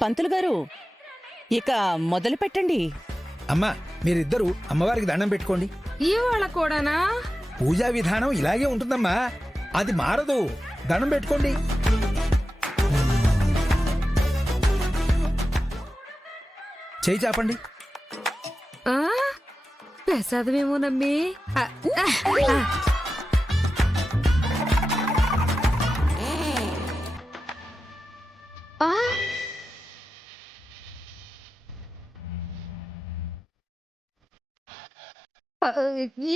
పంతులు గారు ఇక మొదలు పెట్టండి. అమ్మా మీరిద్దరూ అమ్మవారికి దండం పెట్టుకోండి. ఇవాళ కూడానా? పూజా విధానం ఇలాగే ఉంటుందమ్మా, అది మారదు. దండం పెట్టుకోండి. చేయి చాపండి. ప్రసాదమేమోనమ్మి.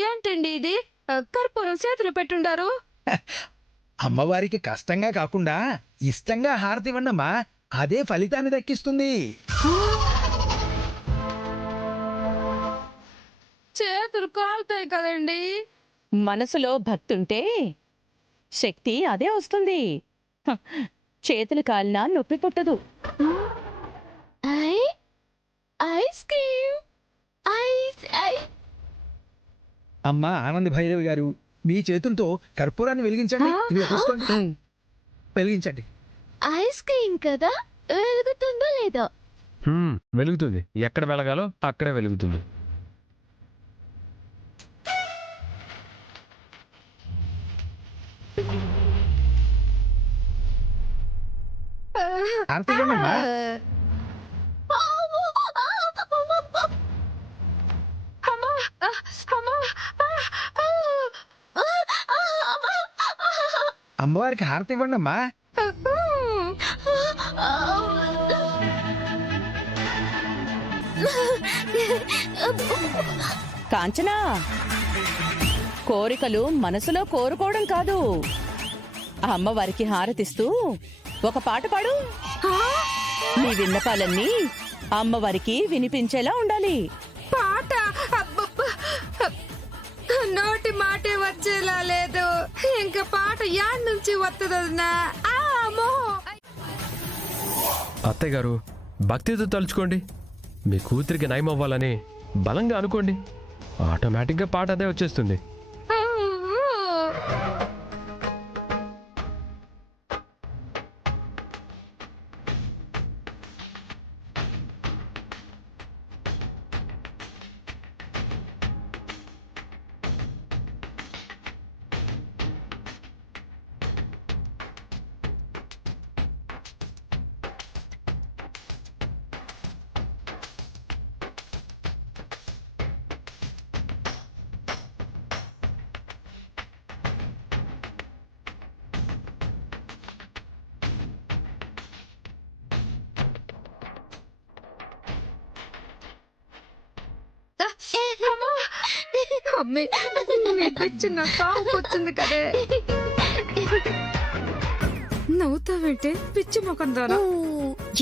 ఏంటండి ఇది? కర్పూరం చేతులు పెట్టుండారు. అమ్మవారికి కష్టంగా కాకుండా ఇష్టంగా హారతి ఇవ్వండమ్మా, అదే ఫలితాన్ని దక్కిస్తుంది. చేతులు కాలుతాయి కదండి. మనసులో భక్తుంటే శక్తి అదే వస్తుంది. చేతులు కాలినా నొప్పి పుట్టదు. Ice cream. అమ్మా ఆనంద్ భైరవి గారు, మీ చేతులతో కర్పూరాన్ని వెలిగించండి. ఇదిగో తీసుకోండి. వెలిగించండి. ఐస్ క్రీమ్ కదా, వెలుగుతుందో లేదో? వెలుగుతుంది. ఎక్కడ వెలగాలో అక్కడే వెలుగుతుంది. హారతి ఇవ్వండమ్మా. అమ్మవారికి హారతి ఇవ్వండమ్మా. కాంచనా, కోరికలు మనసులో కోరుకోవడం కాదు. అమ్మవారికి హారతిస్తూ ఒక పాట పాడు. నీ విన్నపాలన్నీ అమ్మవారికి వినిపించేలా ఉండాలి. పాట నోటి మాటే వచ్చేలా లేదు. ఇంకా పాట యాడ్ నుంచి వస్తుందన్నా. అత్తయ్య గారు, భక్తితో తలుచుకోండి. మీ కూతురికి నయం అవ్వాలని బలంగా అనుకోండి. ఆటోమేటిక్గా పాట అదే వచ్చేస్తుంది. అమ్మే, నీ పిచ్చి నా తాగుకొచ్చింది కదే. నవ్వుతావంటే పిచ్చి ముఖం ద్వారా.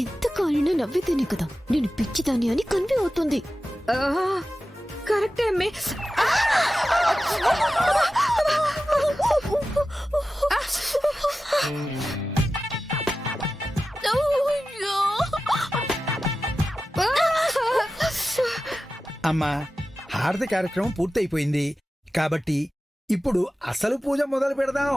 ఎంత కాలినా నవ్వితేనే కదా నేను పిచ్చిదాన్ని అని కన్వే అవుతుంది. కరెక్టే అమ్మే. అమ్మా హారతి కార్యక్రమం పూర్తయిపోయింది కాబట్టి ఇప్పుడు అసలు పూజ మొదలు పెడదాం.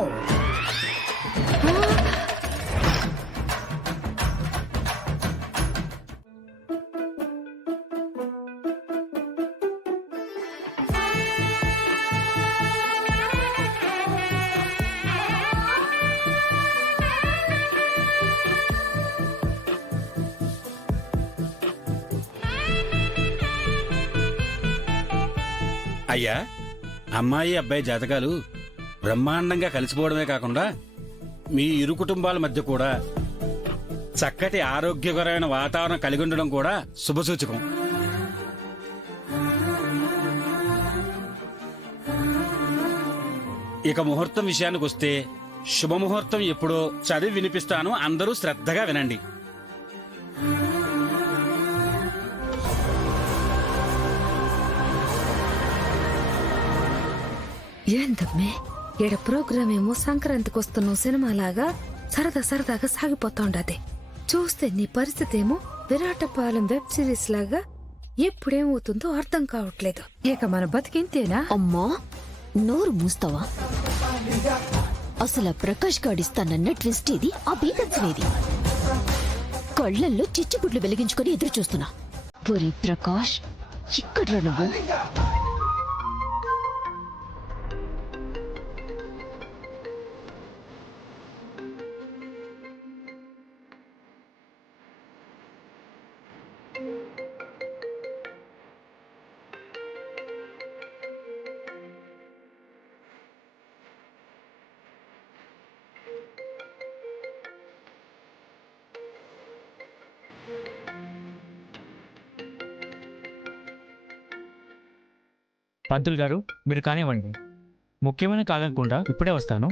అయ్యా, అమ్మాయి అబ్బాయి జాతకాలు బ్రహ్మాండంగా కలిసిపోవడమే కాకుండా మీ ఇరు కుటుంబాల మధ్య కూడా చక్కటి ఆరోగ్యకరమైన వాతావరణం కలిగి ఉండడం కూడా శుభసూచకం. ఇక ముహూర్తం విషయానికి వస్తే శుభముహూర్తం ఎప్పుడో చదివి వినిపిస్తాను, అందరూ శ్రద్ధగా వినండి. ఏందమ్మే, ఈడ ప్రోగ్రామ్ ఏమో సంక్రాంతికి వస్తున్నావు సినిమాలాగా సరదాగా సాగిపోతాండది. చూస్తే నీ పరిస్థితి ఏమో విరాటపాలెం వెబ్ సిరీస్ లాగా ఎప్పుడేమవుతుందో అర్థం కావట్లేదు. ఇక మన బతికింతేనా? అమ్మా నోరు మూస్తావా? అసలు ప్రకాష్ గాడిస్తానన్న ట్విస్ట్ ఇది, ఆ బీభత్సమేది. కళ్ళల్లో చిచ్చుపుట్లు వెలిగించుకొని ఎదురు చూస్తున్నా. ఒరే ప్రకాష్, ఇక్కడ్రా నువ్వు. పంతులు గారు, మీరు కానివ్వండి. ముఖ్యమైన కాదనుకుంటా, ఇప్పుడే వస్తాను.